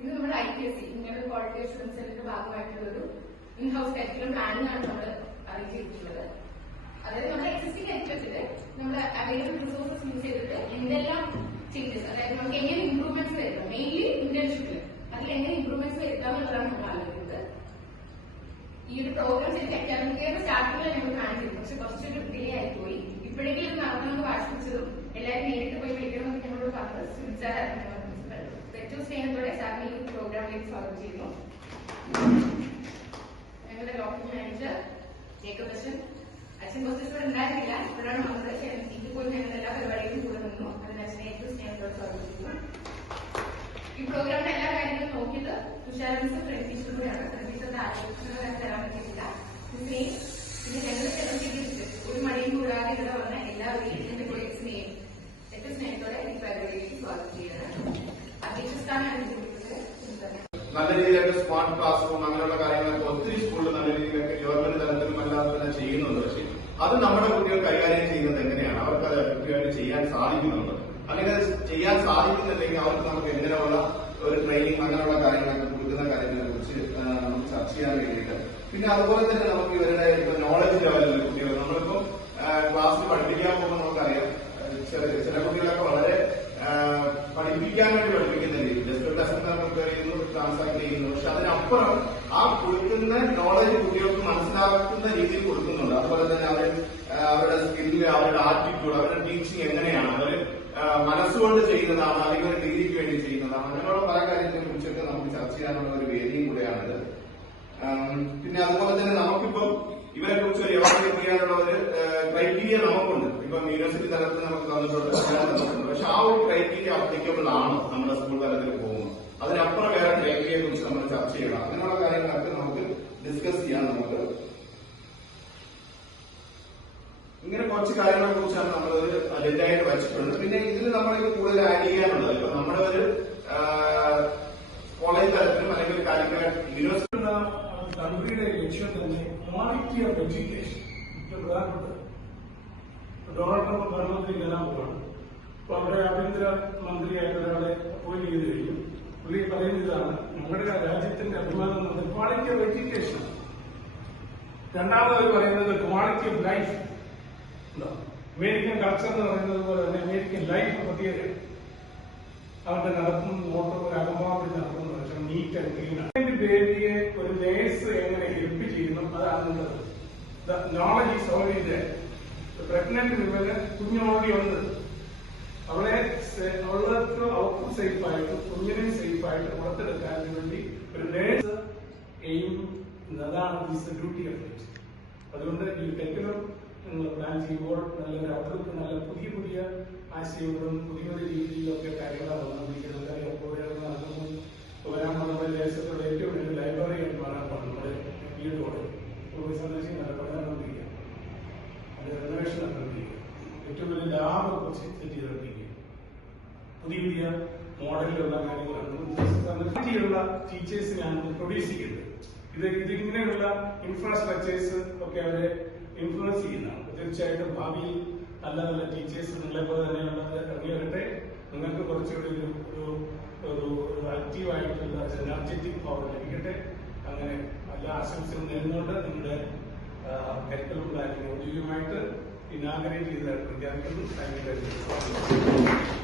ഇത് നമ്മുടെ IPSC integral quality assurance സെല്ലിന്റെ ഭാഗമായിട്ടുള്ള ഒരു ഇൻഹൗസ് കരിക്കുലം പ്ലാനിംഗ് ആണ് നമ്മൾ അറേഞ്ച് ചെയ്തിട്ടുള്ളത്. അതായത് നമ്മുടെ എക്സിസ്റ്റിംഗ് കരിക്കുലത്തില് നമ്മൾ അവൈലബിൾ റിസോഴ്സസ് യൂസ് ചെയ്തിട്ട് എന്തെല്ലാം ചേഞ്ചസ്, അതായത് നമുക്ക് എങ്ങനെ ഇംപ്രൂവ്മെന്റ്സ് വരുത്താം, മെയിൻലി ഇന്റേൺഷിപ്പിൽ അതിൽ എങ്ങനെ ഇംപ്രൂവ്മെന്റ്സ് വരുത്താം എന്നുള്ളതാണ് നമ്മൾ ആലോചിക്കുന്നത്. ഈ ഒരു പ്രോഗ്രാം ശരിക്കും അക്കാദമിക് ഇയർ സ്റ്റാർട്ടിങ്ങിൽ ഞങ്ങൾ പ്ലാൻ ചെയ്തു, പക്ഷെ കുറച്ചൊരു ഡിലേ ആയിപ്പോയി. ഇപ്പോഴെങ്കിലും ഇത് നടത്തണമെന്ന് വാശിപ്പിച്ചതും എല്ലാവരും നേരിട്ട് പോയി വിളിക്കണമെന്ന് ഞങ്ങളോട് പറഞ്ഞത് സുനിച്ചാരായിരുന്നു ഞങ്ങളുടെ പ്രിൻസിപ്പൽ. ഏറ്റവും സ്നേഹത്തോടെ സാറിനെ ഈ പ്രോഗ്രാമിലേക്ക് സ്വാഗതം ചെയ്യുന്നു. ഞങ്ങളുടെ ലോക്കൽ മാനേജർ ജേക്കബ് അച്ഛൻ കുറച്ച് ദിവസം ഉണ്ടായിരുന്നില്ല, ഇപ്പോഴാണ് വന്നത്. എനിക്ക് പോലും ഞങ്ങൾ എല്ലാ പരിപാടികളും കൂടെ നിന്നു. അതിന് അച്ഛനെ ഏറ്റവും സ്നേഹത്തോടെ സ്വാഗതം ചെയ്യുന്നു. ഈ പ്രോഗ്രാമിന്റെ എല്ലാ കാര്യങ്ങളും നോക്കിയത് തുഷാരൻസ് ഫ്രണ്ട് കൂടെയാണ്. ഫ്രണ്ട് ആലോചന തരാൻ പറ്റിയിട്ടില്ല. മിസ്സിനെയും പിന്നെ ഞങ്ങളുടെ സെലക്ട് ഒരു മടിയും കൂടാതെ ഇവിടെ വന്ന എല്ലാവരെയും എന്റെ കൊളീഗ്സിനെയും ഏറ്റവും സ്നേഹത്തോടെ ഈ പരിപാടിയിലേക്ക് സ്വാഗതം ചെയ്യുന്നത്. അധ്യക്ഷസ്ഥാനാണ് നല്ല രീതിയിലൊക്കെ സ്മാർട്ട് ക്ലാസ് റൂം അങ്ങനെയുള്ള കാര്യങ്ങളൊക്കെ ഒത്തിരി സ്കൂളിൽ നല്ല രീതിയിലൊക്കെ ഗവൺമെന്റ് തലത്തിലും അല്ലാതെ തന്നെ ചെയ്യുന്നുണ്ട്. പക്ഷേ അത് നമ്മുടെ കുട്ടികൾ കൈകാര്യം ചെയ്യുന്നത് എങ്ങനെയാണ്, അവർക്ക് അത് കൃത്യമായിട്ട് ചെയ്യാൻ സാധിക്കുന്നുണ്ട്, അല്ലെങ്കിൽ അത് ചെയ്യാൻ സാധിക്കുന്നില്ലെങ്കിൽ അവർക്ക് നമുക്ക് എങ്ങനെയുള്ള ഒരു ട്രെയിനിങ് അങ്ങനെയുള്ള കാര്യങ്ങളൊക്കെ കൊടുക്കുന്ന കാര്യങ്ങളെ കുറിച്ച് നമുക്ക് ചർച്ച ചെയ്യാൻ വേണ്ടിയിട്ട്. പിന്നെ അതുപോലെ തന്നെ നമുക്ക് ഇവരുടെ നോളജ് ലെവലിൽ കുട്ടികൾ നമ്മളിപ്പം ക്ലാസ്സിൽ പഠിപ്പിക്കാൻ പോകുമ്പോൾ നമുക്കറിയാം ചില കുട്ടികളൊക്കെ വളരെ പഠിപ്പിക്കാൻ വേണ്ടി പഠിപ്പിക്കുന്ന രീതി ജസ്റ്റ് ടെസ്റ്റ് പ്രിപ്പയർ ചെയ്യുന്നു, ട്രാൻസാക്ട് ചെയ്യുന്നു. പക്ഷെ അതിനപ്പുറം ആ കൊടുക്കുന്ന നോളജ് കുട്ടികൾക്ക് മനസ്സിലാക്കുന്ന രീതിയിൽ കൊടുക്കുന്നുണ്ട്. അതുപോലെ തന്നെ അവരുടെ സ്കില്ല്, അവരുടെ ആറ്റിറ്റ്യൂഡ്, അവരുടെ ടീച്ചിങ് എങ്ങനെയാണ്, അവർ മനസ്സുകൊണ്ട് ചെയ്യുന്നതാണ് അല്ലെങ്കിൽ ഒരു ഡിഗ്രിക്ക് വേണ്ടി ചെയ്യുന്നതാണ്, അങ്ങനെയുള്ള പല കാര്യങ്ങളെ കുറിച്ചൊക്കെ നമുക്ക് ചർച്ച ചെയ്യാനുള്ള ഒരു വേദിയും കൂടെയാണിത്. പിന്നെ അതുപോലെ തന്നെ നമുക്കിപ്പം ഇവരെ കുറിച്ച് ഒരു എവാലുവേറ്റ് ചെയ്യാനുള്ള ഒരു ക്രൈറ്റീരിയ നമുക്കുണ്ട്. ഇപ്പം യൂണിവേഴ്സിറ്റി തലത്തിൽ നമുക്ക് തന്നിട്ടുണ്ട്. പക്ഷെ ആ ഒരു ക്രൈറ്റീരിയ അപ്ലിക്കബിൾ ആണ് നമ്മുടെ സ്കൂൾ തലത്തിൽ പോകുന്നത്. അതിനപ്പുറം വേറെ ക്രൈറ്റീരിയയെ കുറിച്ച് നമ്മൾ ചർച്ച ചെയ്യണം. അങ്ങനെയുള്ള കാര്യങ്ങളൊക്കെ നമുക്ക് ഡിസ്കസ് ചെയ്യാൻ നമുക്ക് ഇങ്ങനെ കുറച്ച് കാര്യങ്ങളെ കുറിച്ചാണ് നമ്മളൊരു അജണ്ടയായിട്ട് വെച്ചിട്ടുണ്ട്. പിന്നെ ഇതിൽ നമ്മൾക്ക് കൂടുതൽ ആഡ് ചെയ്യാനുള്ളത് ഇപ്പൊ നമ്മുടെ ഒരു കോളേജ് തലത്തിലും അല്ലെങ്കിൽ കാലിക്കറ്റ് യൂണിവേഴ്സിറ്റി കൺട്രിയുടെ ലക്ഷ്യം തന്നെ ക്വാളിറ്റി ഓഫ് എഡ്യൂക്കേഷൻ. പ്രധാനപ്പെട്ട ഡൊണാൾഡ് ട്രംപ് ഭരണത്തിൽ വരാൻ പോവാണ്. അപ്പൊ അവിടെ ആഭ്യന്തര മന്ത്രിയായിട്ട് ഒരാളെ അപ്പോയിന്റ് ചെയ്ത് കഴിഞ്ഞു. പുള്ളി പറയുന്ന ഇതാണ്, നമ്മുടെ രാജ്യത്തിന്റെ അഭിമാനം എന്നത് ക്വാളിറ്റി ഓഫ് എഡ്യൂക്കേഷൻ. രണ്ടാമത് പറയുന്നത് quality of life. American culture എന്ന് പറയുന്നത് പോലെ തന്നെ അമേരിക്കൻ ലൈഫ് പ്രത്യേകത. അവരുടെ നടത്തും നോട്ടും ഒരു അകമാവധി നടത്തുന്ന പക്ഷേ നീറ്റ് ആൻഡ് ക്ലീൻ ആണ്. ബേബിയെ ഒരു നേഴ്സ് എങ്ങനെ ഹെൽപ്പ് ചെയ്യുന്നു അതാണ് knowledge is already there. Pregnant വിമന് കുഞ്ഞോളി ഉണ്ട്, അവളെ അവർക്ക് സേഫായിട്ട് കുഞ്ഞിനെ സേഫായിട്ട് പുറത്തെടുക്കാൻ വേണ്ടി ഒരു നേഴ്സ് എയിം, അതാണ് ദിസ് ഡ്യൂട്ടി ഓഫ് ഇറ്റ്. അതുകൊണ്ട് ഈ കരിക്കുലം നിങ്ങൾ പ്ലാൻ ചെയ്യുമ്പോൾ നല്ലൊരു ഔട്ട്ലുക്ക്, നല്ല പുതിയ പുതിയ ആശയങ്ങളും പുതിയ പുതിയ രീതിയിലൊക്കെ കാര്യങ്ങളാണ് വന്നുകൊണ്ടിരിക്കുന്നത്. എപ്പോഴും നടക്കുന്നു വരാൻ നമ്മുടെ ദേശത്തുള്ള ഏറ്റവും വലിയ ലൈബ്രറിയായിട്ട് മാറാൻ പാടും. നമ്മുടെ വീടോട് പോയി സന്ദർശിച്ച് നല്ല പഠനമൊന്നിരിക്കുക, അത് റിനോവേഷൻ നടന്നിരിക്കുക, ഏറ്റവും വലിയ ലാഭം കുറിച്ച് സെറ്റ് ചെയ്തിരിക്കുക, പുതിയ പുതിയ മോഡലിലുള്ള കാര്യങ്ങളാണ് ടീച്ചേഴ്സിനാണ് പ്രൊഡ്യൂസ് ചെയ്യുന്നത്. ഇതിങ്ങനെയുള്ള ഇൻഫ്രാസ്ട്രക്ചേഴ്സ് ഒക്കെ അവരെ ഇൻഫ്ലുവൻസ് ചെയ്യുന്നതാണ്. തീർച്ചയായിട്ടും ഭാവിയിൽ നല്ല നല്ല ടീച്ചേഴ്സ് നിങ്ങളെ പോലെ തന്നെയുള്ളത് ഇറങ്ങി വരട്ടെ. നിങ്ങൾക്ക് കുറച്ചുകൂടി ഒരു ആക്റ്റീവായിട്ടുള്ള എനർജറ്റിക് പവർ ലഭിക്കട്ടെ. അങ്ങനെ എല്ലാ ആശംസകളും നേരുന്നുകൊണ്ട് നിങ്ങളുടെ കരിക്കുലം പ്ലാനിങ് ഔദ്യോഗികമായിട്ട് ഇനാഗറേറ്റ് ചെയ്തതായിട്ട് പ്രഖ്യാപിക്കുന്നു. Thank you very much.